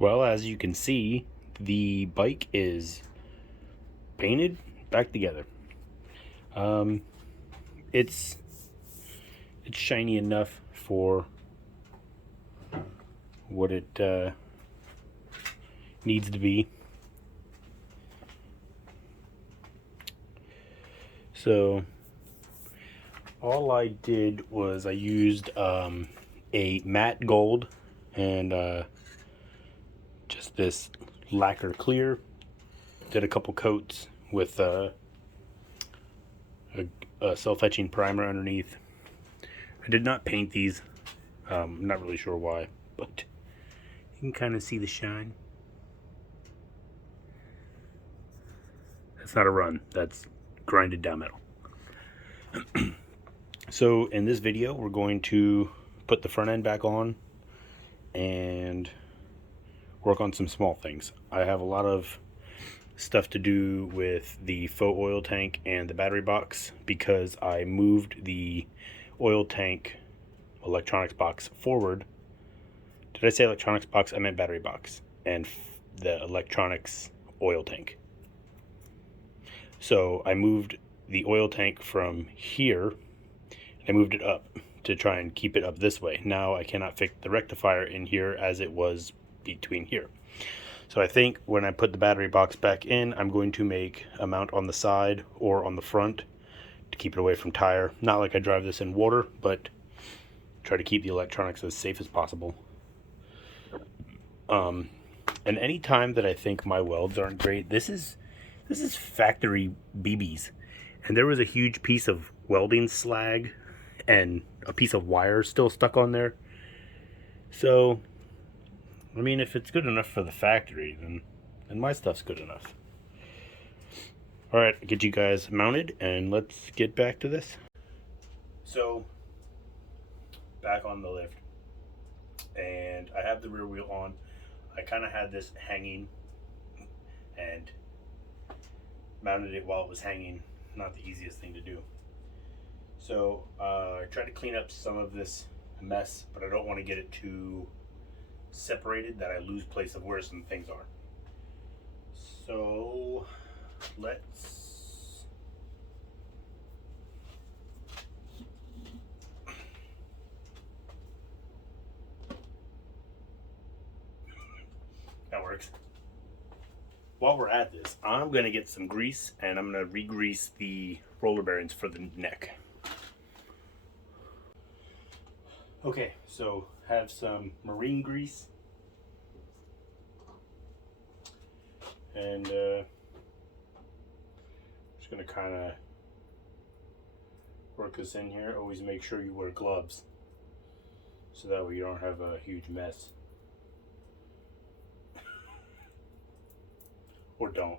Well, as you can see, the bike is painted back together. Um, it's shiny enough for what it needs to be. So all I did was I used a matte gold and just this lacquer clear. Did a couple coats with a self-etching primer underneath. I did not paint these. I'm not really sure why, but you can kind of see the shine. That's not a run, that's grinded down metal. So in this video, we're going to put the front end back on and work on some small things. I have a lot of stuff to do with the faux oil tank and the battery box because I moved the oil tank electronics box forward. Did I say electronics box? I meant battery box and the electronics oil tank. So I moved the oil tank from here. I moved it up to try and keep it up this way. Now I cannot fit the rectifier in here as it was between here. So I think when I put the battery box back in, I'm going to make a mount on the side or on the front to keep it away from tire. Not like I drive this in water, but try to keep the electronics as safe as possible. And any time that I think my welds aren't great, this is factory BBs. And there was a huge piece of welding slag and a piece of wire still stuck on there. So, I mean, if it's good enough for the factory, then my stuff's good enough. Alright, I'll get you guys mounted and let's get back to this. So, back on the lift. And I have the rear wheel on. I kind of had this hanging and mounted it while it was hanging. Not the easiest thing to do. So I tried to clean up some of this mess, but I don't want to get it too separated that I lose place of where some things are. So let's that works. While we're at this, I'm going to get some grease and I'm going to re-grease the roller bearings for the neck. Okay, so have some marine grease and just going to kind of work this in here. Always make sure you wear gloves so that way you don't have a huge mess. Or don't.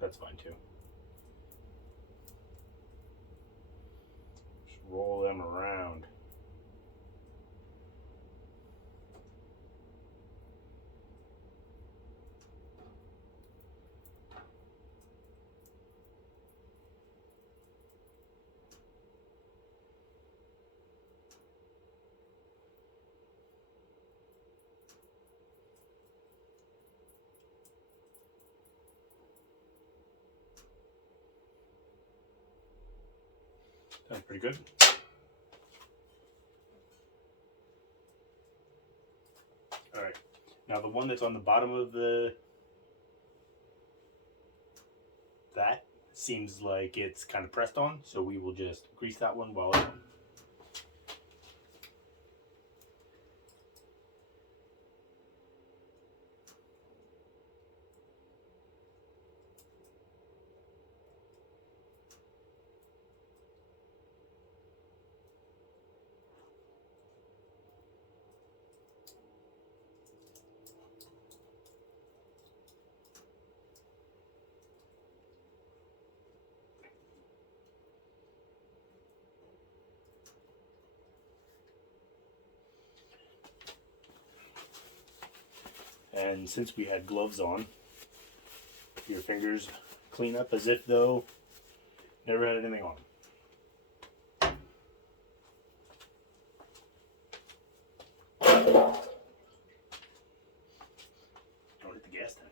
That's fine too. Just roll them around. That's pretty good. Alright, now the one that's on the bottom of that seems like it's kind of pressed on, so we will just grease that one while it's on. And since we had gloves on, your fingers clean up as if though never had anything on them. gas tank.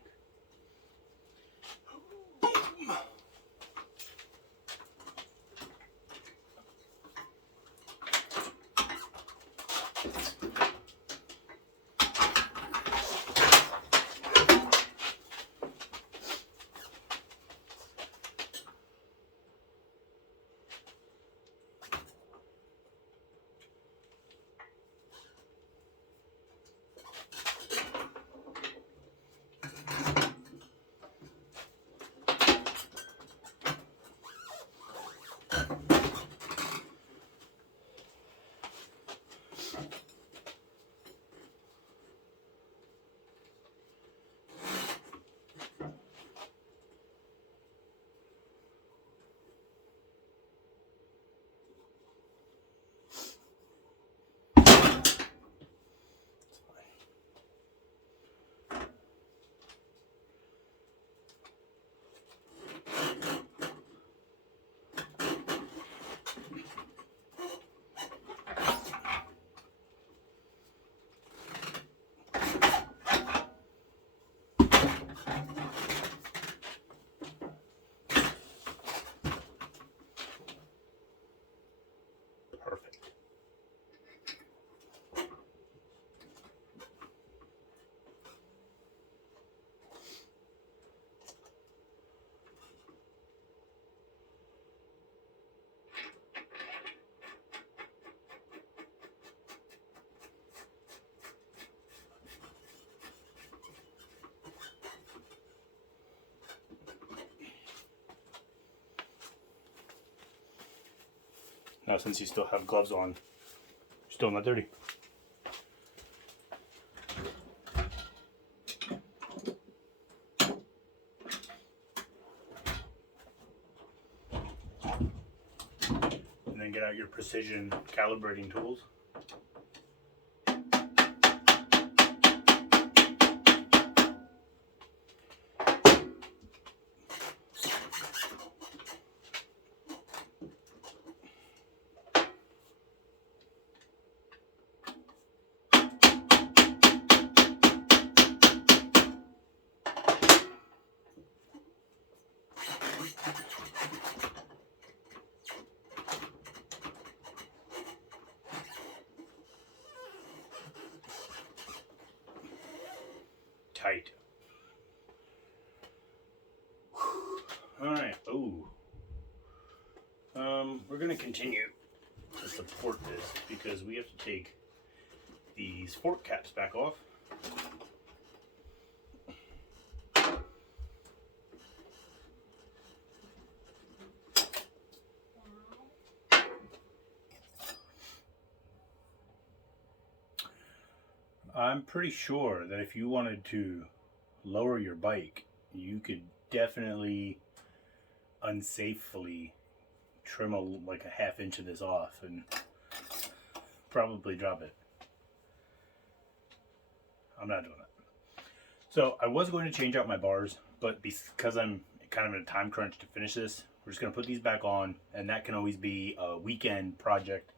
Perfect. Now, since you still have gloves on, you're still not dirty. And then get out your precision calibrating tools. Tight. All right. Oh. We're gonna continue to support this because we have to take these fork caps back off. I'm pretty sure that if you wanted to lower your bike, you could definitely unsafely trim like a ½ inch of this off and probably drop it. I'm not doing it. So I was going to change out my bars, but because I'm kind of in a time crunch to finish this, we're just going to put these back on, and that can always be a weekend project.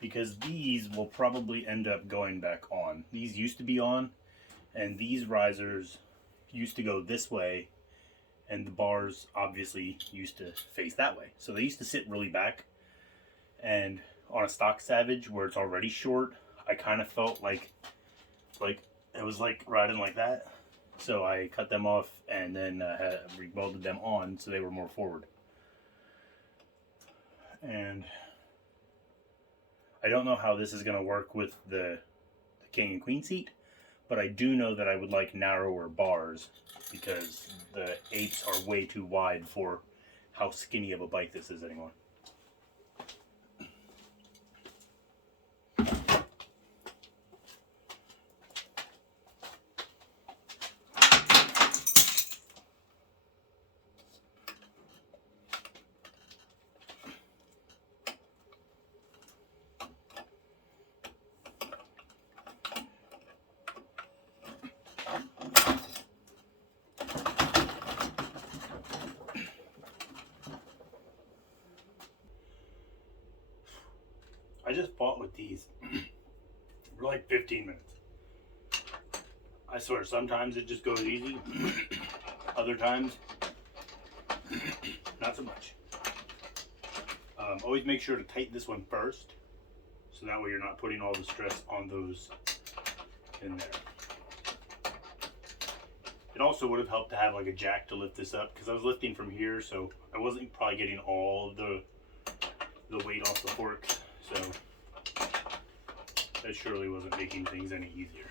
Because these will probably end up going back on. These used to be on, and these risers used to go this way, and the bars obviously used to face that way. So they used to sit really back, and on a stock Savage where it's already short, I kind of felt like it was like riding like that. So I cut them off and then rewelded them on so they were more forward. And I don't know how this is going to work with the king and queen seat, but I do know that I would like narrower bars because the 8s are way too wide for how skinny of a bike this is anymore. I just fought with these for like 15 minutes. I swear, sometimes it just goes easy. Other times, not so much. Always make sure to tighten this one first, so that way you're not putting all the stress on those in there. It also would have helped to have like a jack to lift this up, because I was lifting from here, so I wasn't probably getting all of the weight off the forks, so that surely wasn't making things any easier.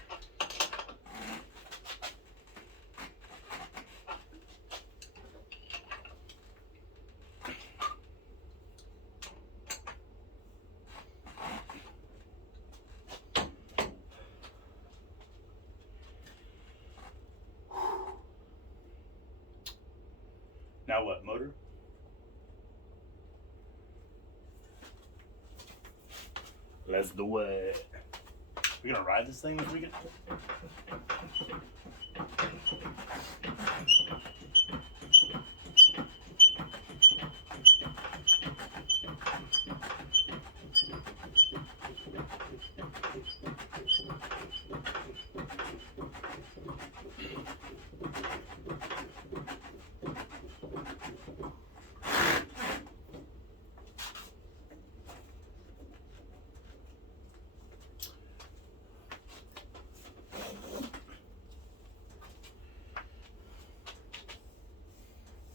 Now what, motor? Let's do it. We're gonna ride this thing this weekend?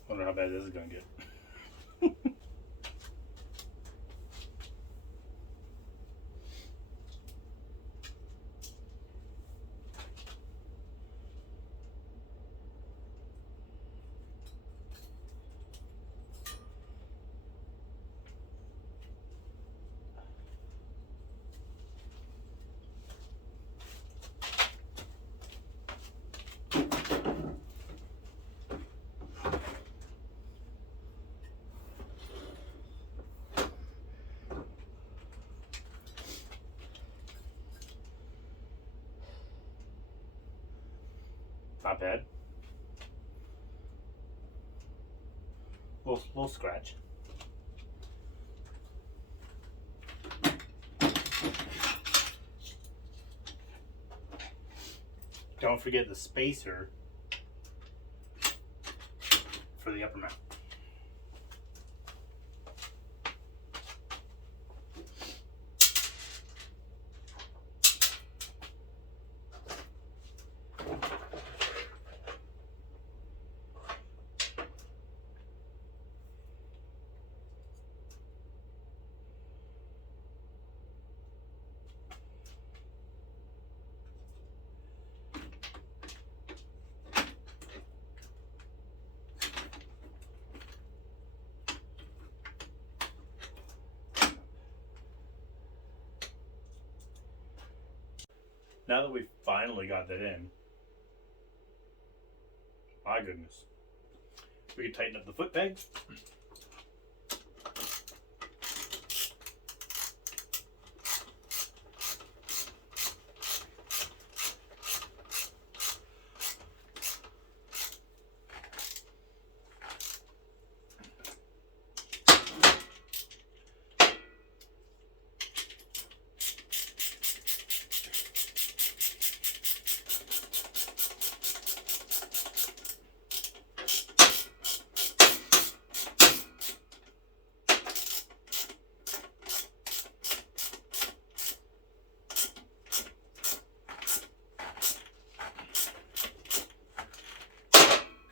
Wonder how bad this is gonna get. Not bad. Little scratch. Don't forget the spacer for the upper mount. Now that we've finally got that in, my goodness, we can tighten up the foot peg.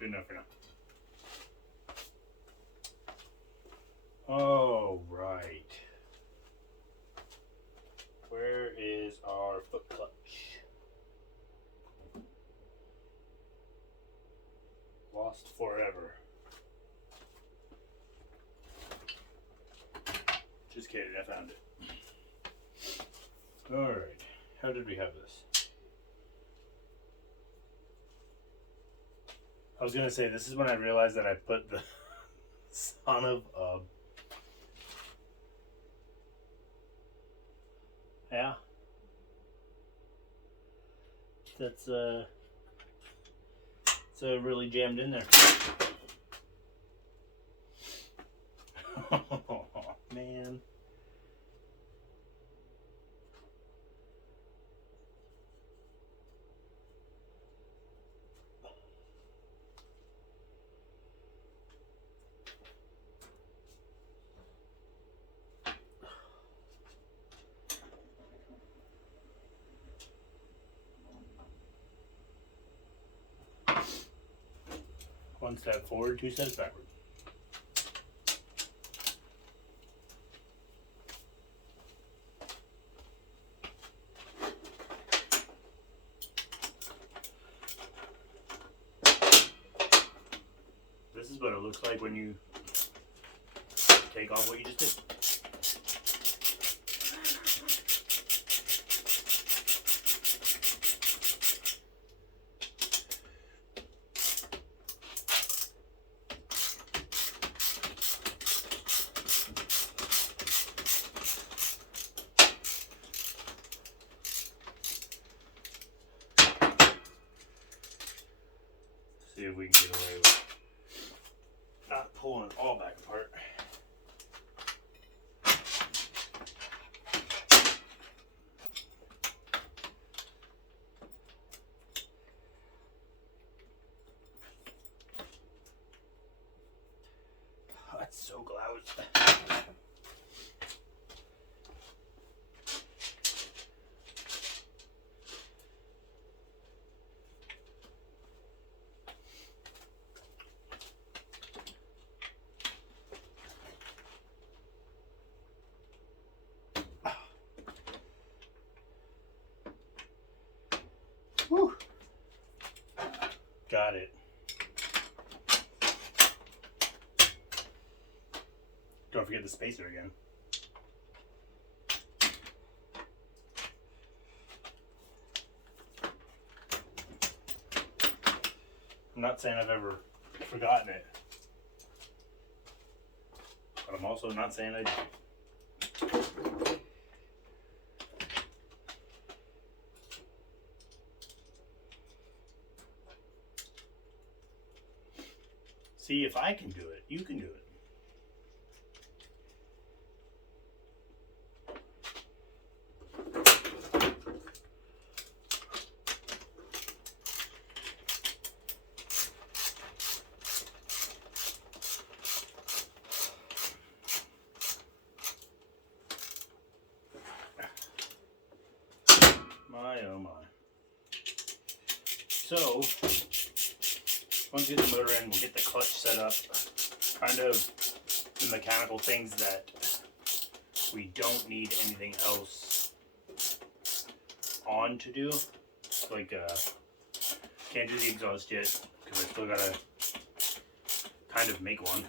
Good enough for now. All right. Where is our foot clutch? Lost forever. Just kidding, I found it. All right. How did we have this? I was gonna say, this is when I realized that I put the son of a... Yeah. That's so really jammed in there. Oh, man. One step forward, two steps backward. This is what it looks like when you take off what you just did. See if we can get away with not pulling it all back apart. Oh, that's so close. Whew. Got it. Don't forget the spacer again. I'm not saying I've ever forgotten it, but I'm also not saying I do. See, if I can do it, you can do it. My oh my. So, once we get the motor in, we'll get the clutch set up. Kind of the mechanical things that we don't need anything else on to do. Like, can't do the exhaust yet because I still gotta kind of make one.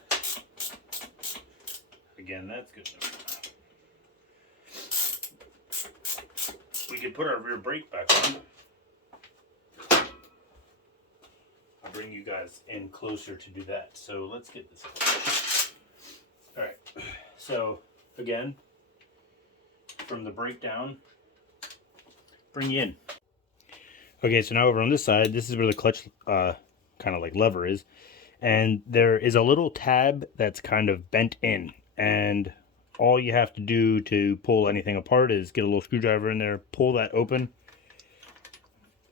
Again, that's good enough. We could put our rear brake back on. I'll bring you guys in closer to do that. So let's get this. Alright, so again, from the brake down, bring you in. Okay, so now over on this side, this is where the clutch kind of like lever is. And there is a little tab that's kind of bent in. And all you have to do to pull anything apart is get a little screwdriver in there, pull that open,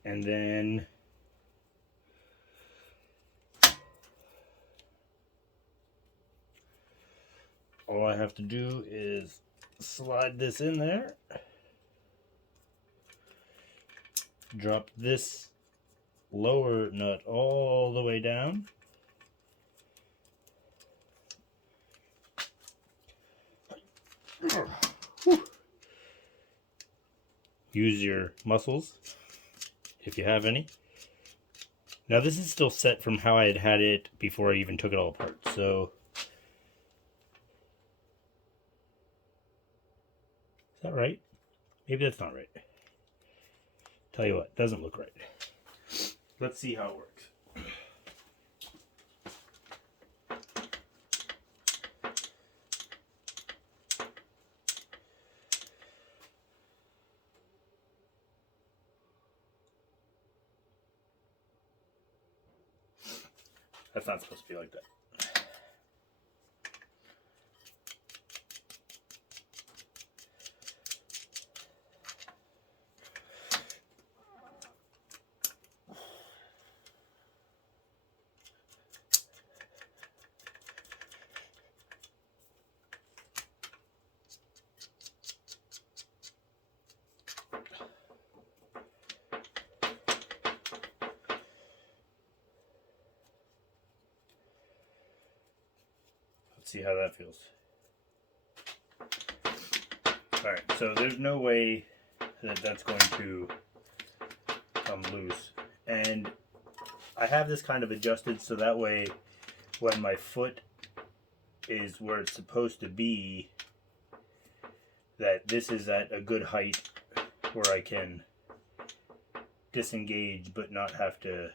and then all I have to do is slide this in there, drop this lower nut all the way down, use your muscles if you have any. Now this is still set from how I had it before I even took it all apart, so is that right? Maybe that's not right. Tell you what, doesn't look right. Let's see how it works. That's not supposed to be like that. Let's see how that feels. Alright, so there's no way that that's going to come loose. And I have this kind of adjusted so that way when my foot is where it's supposed to be, that this is at a good height where I can disengage but not have to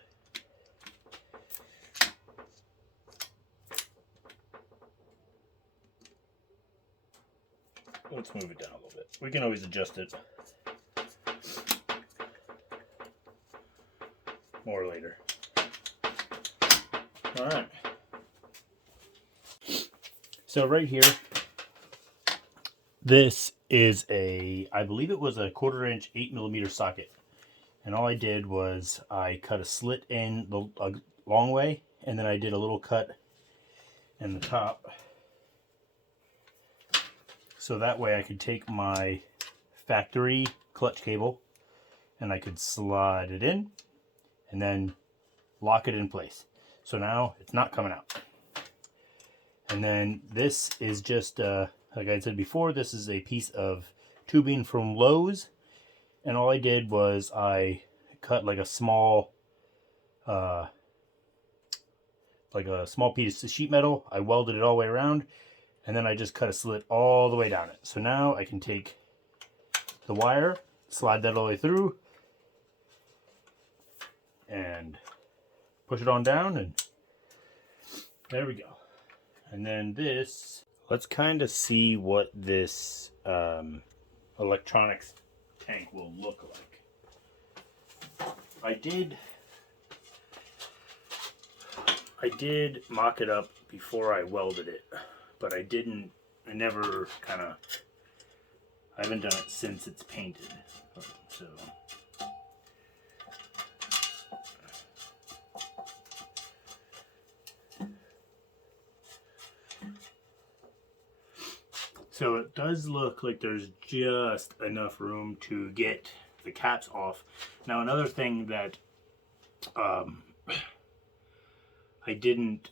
let's move it down a little bit. We can always adjust it more later. Alright. So right here, this is I believe it was a 1/4 inch 8mm socket. And all I did was I cut a slit in a long way, and then I did a little cut in the top. So that way I could take my factory clutch cable and I could slide it in and then lock it in place. So now it's not coming out. And then this is just, like I said before, this is a piece of tubing from Lowe's. And all I did was I cut like a small piece of sheet metal. I welded it all the way around. And then I just cut a slit all the way down it. So now I can take the wire, slide that all the way through, and push it on down, and there we go. And then this, let's kind of see what this electronics tank will look like. I did mock it up before I welded it, but I haven't done it since it's painted. So it does look like there's just enough room to get the caps off. Now another thing that I didn't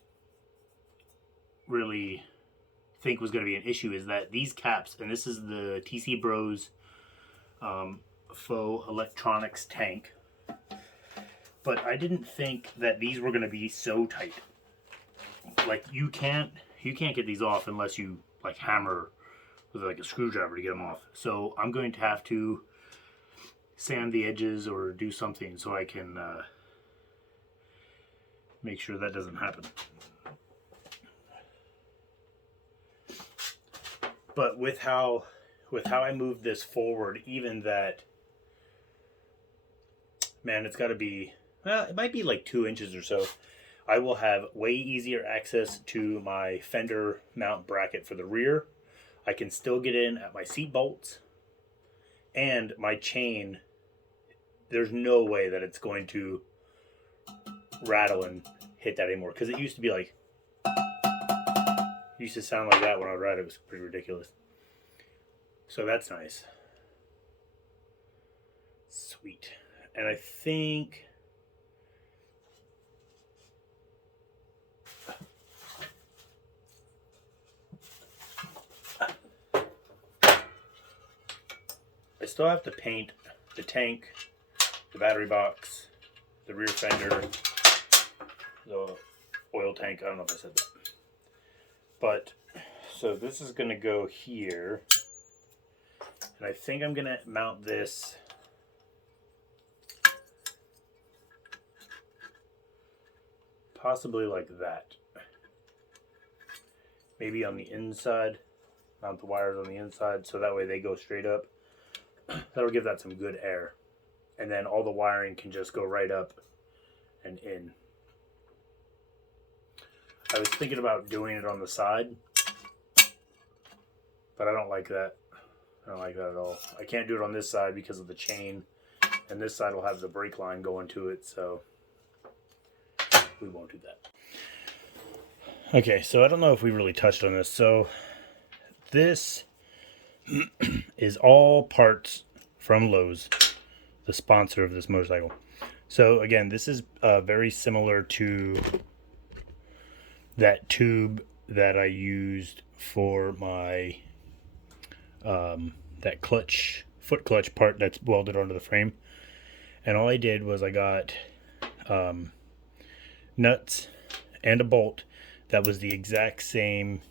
really think was going to be an issue is that these caps, and this is the TC Bros faux electronics tank, but I didn't think that these were going to be so tight. Like you can't get these off unless you like hammer with like a screwdriver to get them off. So I'm going to have to sand the edges or do something so I can make sure that doesn't happen. But with how I moved this forward, even that, man, it's got to be, well, it might be like 2 inches or so. I will have way easier access to my fender mount bracket for the rear. I can still get in at my seat bolts, and my chain, there's no way that it's going to rattle and hit that anymore, because it used to be like, it used to sound like that when I would ride it. It was pretty ridiculous. So that's nice. Sweet. And I think I still have to paint the tank, the battery box, the rear fender, the oil tank. I don't know if I said that. But, so this is going to go here. And I think I'm going to mount this possibly like that. Maybe on the inside. Mount the wires on the inside so that way they go straight up. That'll give that some good air. And then all the wiring can just go right up and in. I was thinking about doing it on the side, but I don't like that. I don't like that at all. I can't do it on this side because of the chain, and this side will have the brake line going to it, so we won't do that. Okay, so I don't know if we really touched on this. So this is all parts from Lowe's, the sponsor of this motorcycle. So again, this is very similar to that tube that I used for my that foot clutch part that's welded onto the frame. And all I did was I got nuts and a bolt that was the exact same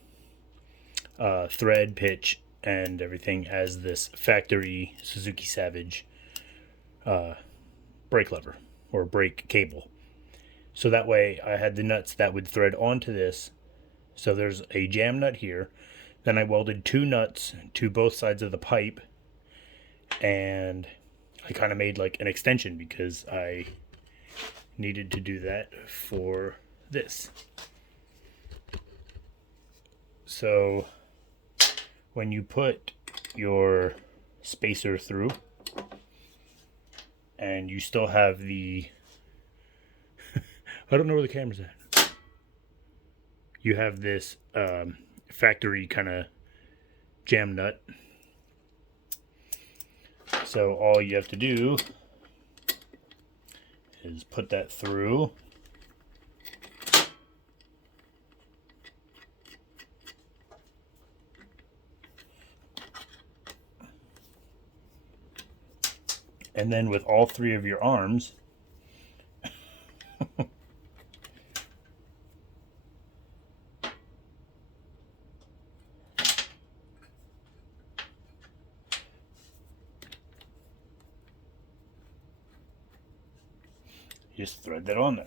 thread, pitch, and everything as this factory Suzuki Savage brake lever or brake cable. So that way I had the nuts that would thread onto this. So there's a jam nut here. Then I welded 2 nuts to both sides of the pipe, and I kind of made like an extension because I needed to do that for this. So when you put your spacer through and you still have the I don't know where the camera's at. You have this factory kind of jam nut. So all you have to do is put that through. And then with all 3 of your arms, just thread that on there.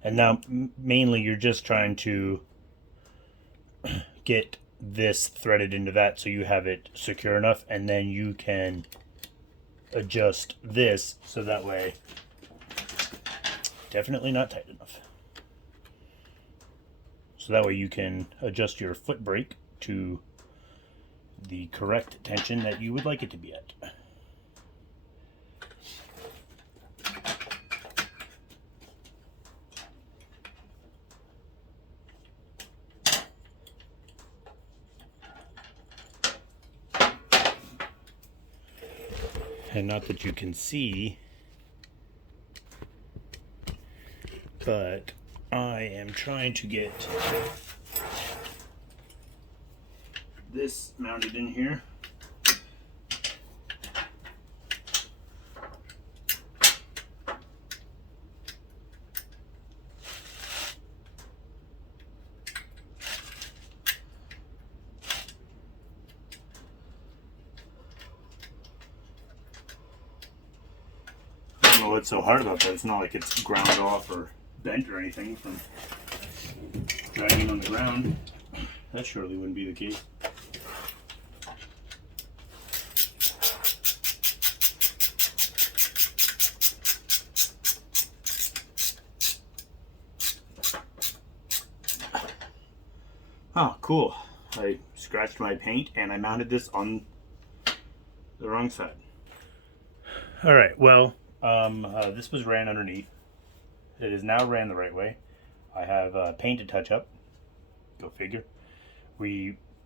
And now mainly you're just trying to get this threaded into that so you have it secure enough, and then you can adjust this so that way definitely not tight enough. So that way you can adjust your foot brake to the correct tension that you would like it to be at. And not that you can see, but I am trying to get this mounted in here. I don't know what's so hard about that. It's not like it's ground off or bent or anything from dragging on the ground. That surely wouldn't be the case. Oh, cool. I scratched my paint and I mounted this on the wrong side. All right, well, this was ran underneath. It is now ran the right way. I have paint to touch up. Go figure.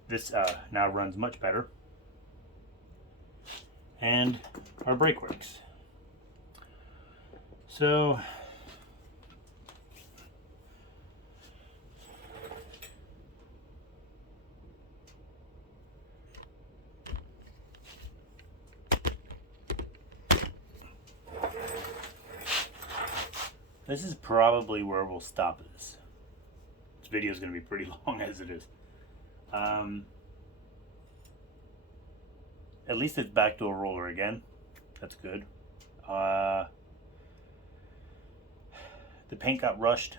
This now runs much better. And our brake works. So this is probably where we'll stop this. This video is going to be pretty long as it is. At least it's back to a roller again. That's good. The paint got rushed.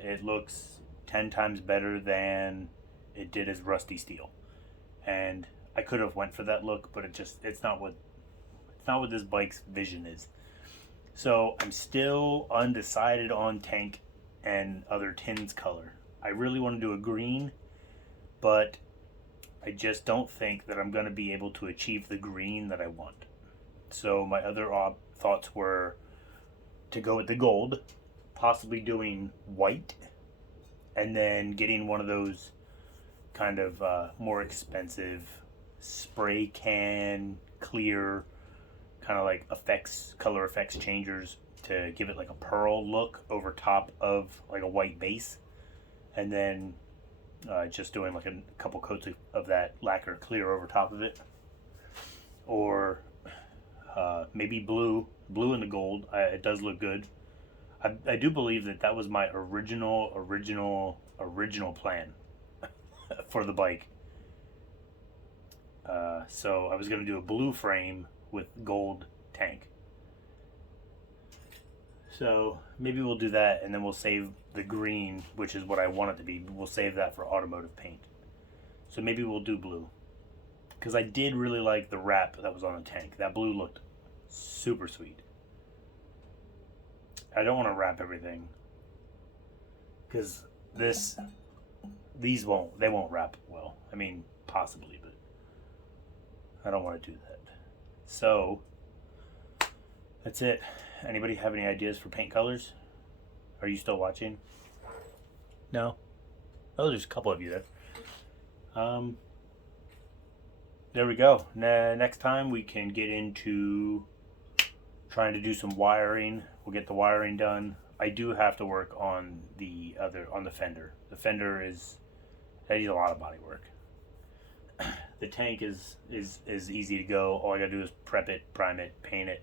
It looks 10 times better than it did as rusty steel. And I could have went for that look, but it's not what this bike's vision is. So I'm still undecided on tank and other tins color. I really want to do a green, but I just don't think that I'm going to be able to achieve the green that I want. So my other thoughts were to go with the gold, possibly doing white, and then getting one of those kind of more expensive spray can clear kind of like color effects changers to give it like a pearl look over top of like a white base, and then just doing like a couple coats of that lacquer clear over top of it, or maybe blue in the gold. It does look good. I do believe that was my original plan for the bike. So I was going to do a blue frame with gold tank. So maybe we'll do that, and then we'll save the green, which is what I want it to be. We'll save that for automotive paint. So maybe we'll do blue, because I did really like the wrap that was on the tank. That blue looked super sweet. I don't want to wrap everything, because these won't wrap well. I mean, possibly, but I don't want to do that. So that's it. Anybody have any ideas for paint colors? Are you still watching? No? Oh, there's a couple of you there. There we go. Next time we can get into trying to do some wiring. We'll get the wiring done. I do have to work on the fender. The fender that needs a lot of body work. The tank is easy to go. All I gotta do is prep it, prime it, paint it.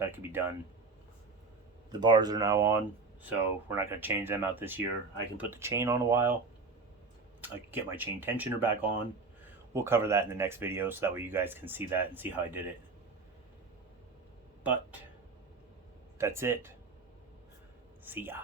That can be done. The bars are now on, so we're not gonna change them out this year. I can put the chain on a while. I can get my chain tensioner back on. We'll cover that in the next video, so that way you guys can see that and see how I did it. But that's it. See ya.